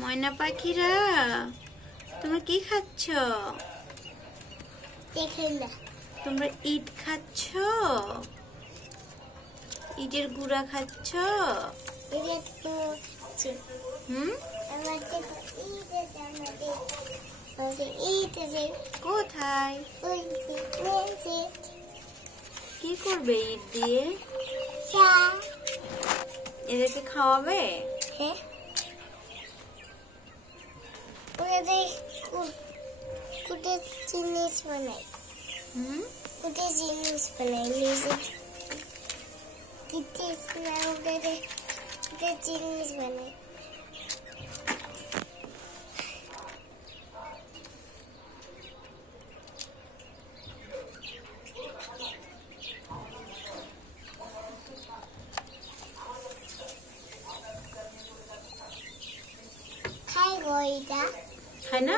ময়না পাখিরা তোমরা কি খাচ্ছ? তোমরা ইট খাচ্ছ? ইটের গুঁড়া খাচ্ছ? কোথায়? কি করবে ইট দিয়ে? এদেরকে খাওয়াবে? হ্যাঁ, কুটে জিনিস বানাই। কুটে জিনিস বানাই কুটে জিনিস বানাই। খাই গো এটা। খায় না?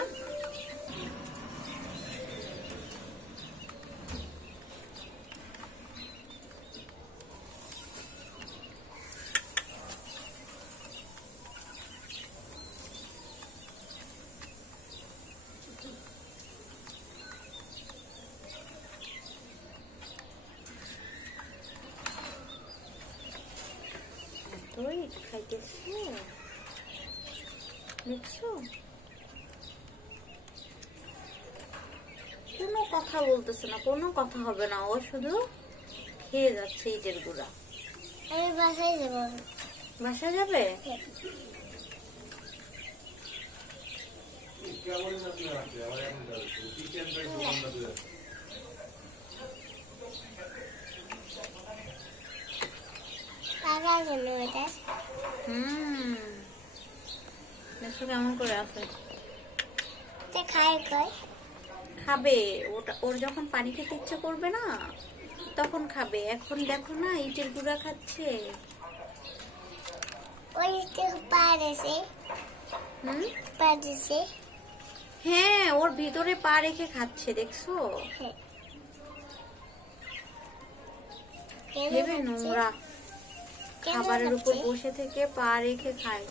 তুই খাইতেছি দেখছো? কোনো কথা বলতেছে না, কোনো কথা হবে না, ও শুধু খেয়ে যাচ্ছে ইটের গুঁড়া। আমি বাসায় যাবো। বাসায় যাবে? দেখো কেমন করে আছে। খাবে ওটা, ওর যখন পানি খেতে ইচ্ছে করবে না তখন খাবে। এখন দেখো না ইটের গুঁড়া খাচ্ছে। হ্যাঁ, ওর ভিতরে পা রেখে খাচ্ছে দেখছো? ভেবে নোংরা, খাবারের উপর বসে থেকে পা রেখে খায়।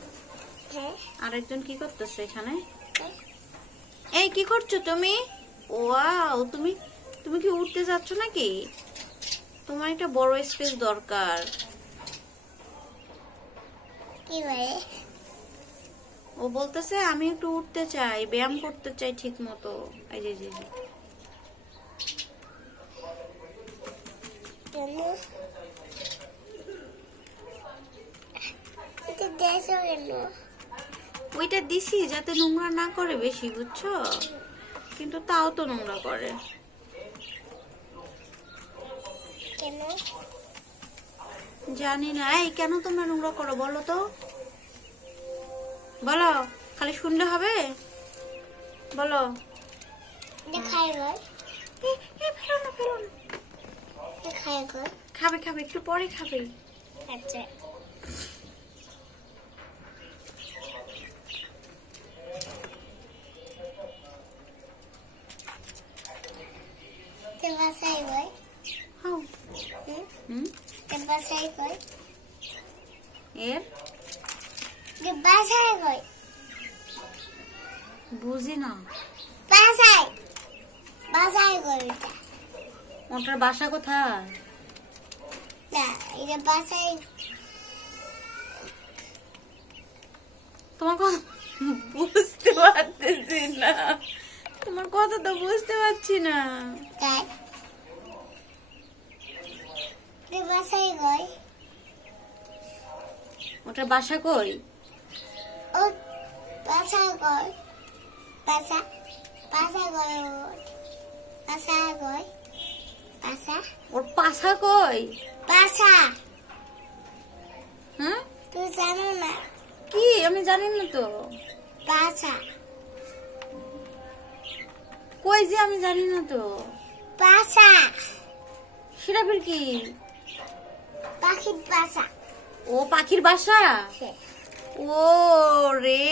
আরেকজন কি করতেছে এখানে? এই কি করছো তুমি? ওয়াও, তুমি তুমি কি উঠতে যাচ্ছ নাকি? তোমার একটা বড় স্পেস দরকার। ও বলতেছে আমি একটু উঠতে চাই, ব্যায়াম করতে চাই ঠিক মতো। এই যে জি জি ওইটা দিছি যাতে নোংরা না করে বেশি, বুঝছো? কিন্তু তাও তো নোংরা করে। জানি না। এই কেন তোমরা নোংরা করো বলো তো? বলো, খালি শুনলে হবে? বলো। খাবে খাবে, একটু পরে খাবে। আচ্ছা, বুঝি না। ওটার বাসা কোথায়? তোমার কথা বুঝতে পারতেছি না, তোমার কথা তো বুঝতে পারছি না। ওটার বাসা কই? ওর পাশা কই? হ্যাঁ, তুই জানো না? কি আমি জানি না তো। কই যে আমি জানি না তো। সেটা ফির কি? পাখির বাসা। ও পাখির বাসা। ও রে,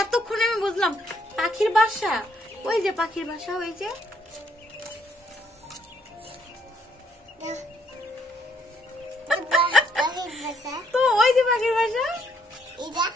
এতক্ষণে আমি বুঝলাম পাখির বাসা। ওই যে পাখির বাসা, ওই যে তো ওই যে পাখির বাসা। এটা